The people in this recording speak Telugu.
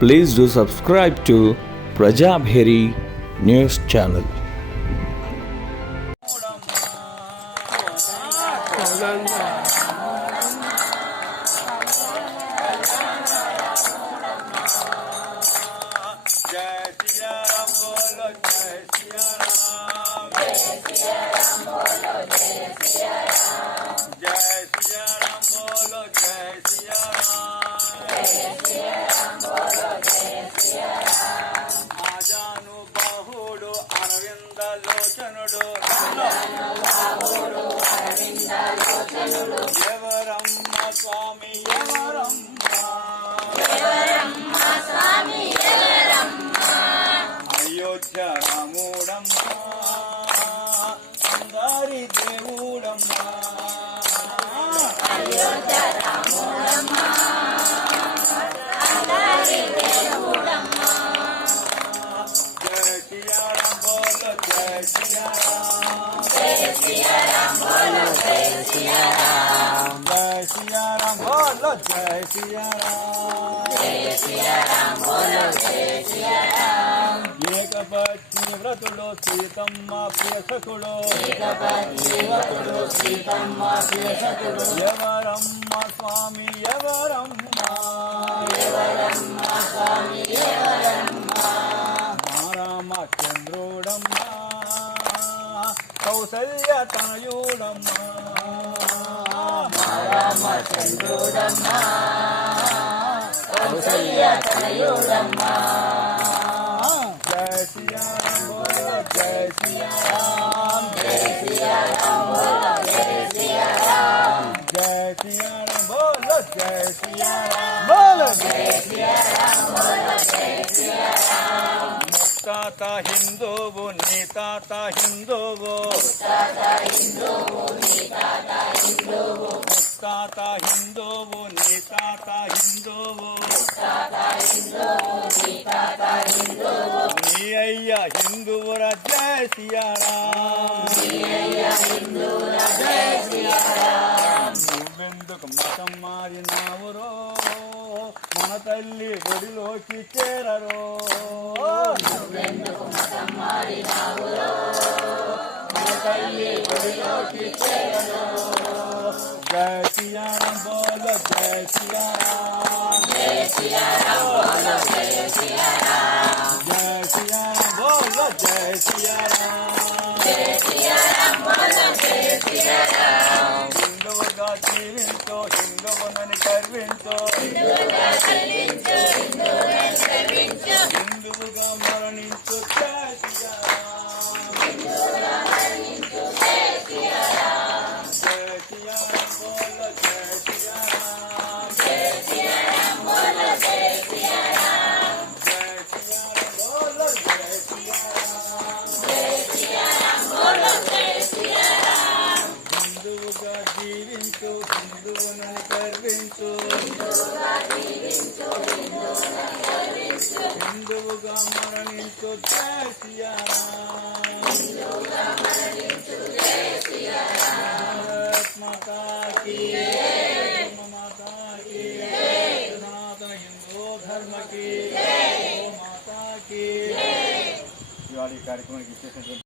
Please do subscribe to Prajabheri News Channel. ఆజానుబాహుడు అరవిందలోచనుడు ఎవరమ్మ స్వామి ఎవరమ్మ అయోధ్య రాముడమ్మ అందరి దేవుడమ్మ అయోధ్య రాముడమ్మ ఏకపత్ని వ్రతుడు సీతమ్మ ప్రియసకుడు ఎవరమ్మ స్వామి ఎవరమ్మ రామచంద్రుడమ్మ కౌసల్య తనయుడమ్మ జయ శ్రీరామ్ బోలో జయ శ్రీరామ్ జయ శ్రీరామ్ బోలో జయ శ్రీరామ్ ముక్తాత హిందువు నీ తాత హిందువు ముక్తాత హిందువు నీ తాత హిందువు నీ అయ్య హిందువుర జయ శ్రీరామ్ నువ్వెందుకు మతం మారినావురో మన తల్లి గుడిలోకి చేరరో జయ శ్రీరామ్ బోలో జయ శ్రీరామ్ జయ శ్రీరామ్ బోలో జయ శ్రీరామ్ హిందువుగా జీవించో హిందువునని గర్వించో హిందువుగా మరణించు జయ శ్రీరామ్ జయ శ్రీరామ్ బోలో జయ శ్రీరామ్ జయ శ్రీరామ్ బోలో జయ శ్రీరామ్ హిందువుగా జీవించు హిందువునని గర్వించు హిందువుగా మరణించు జయ శ్రీరామ్ भारत माता की माता की सनातन हिंदू धर्म की माता की कार्यक्रम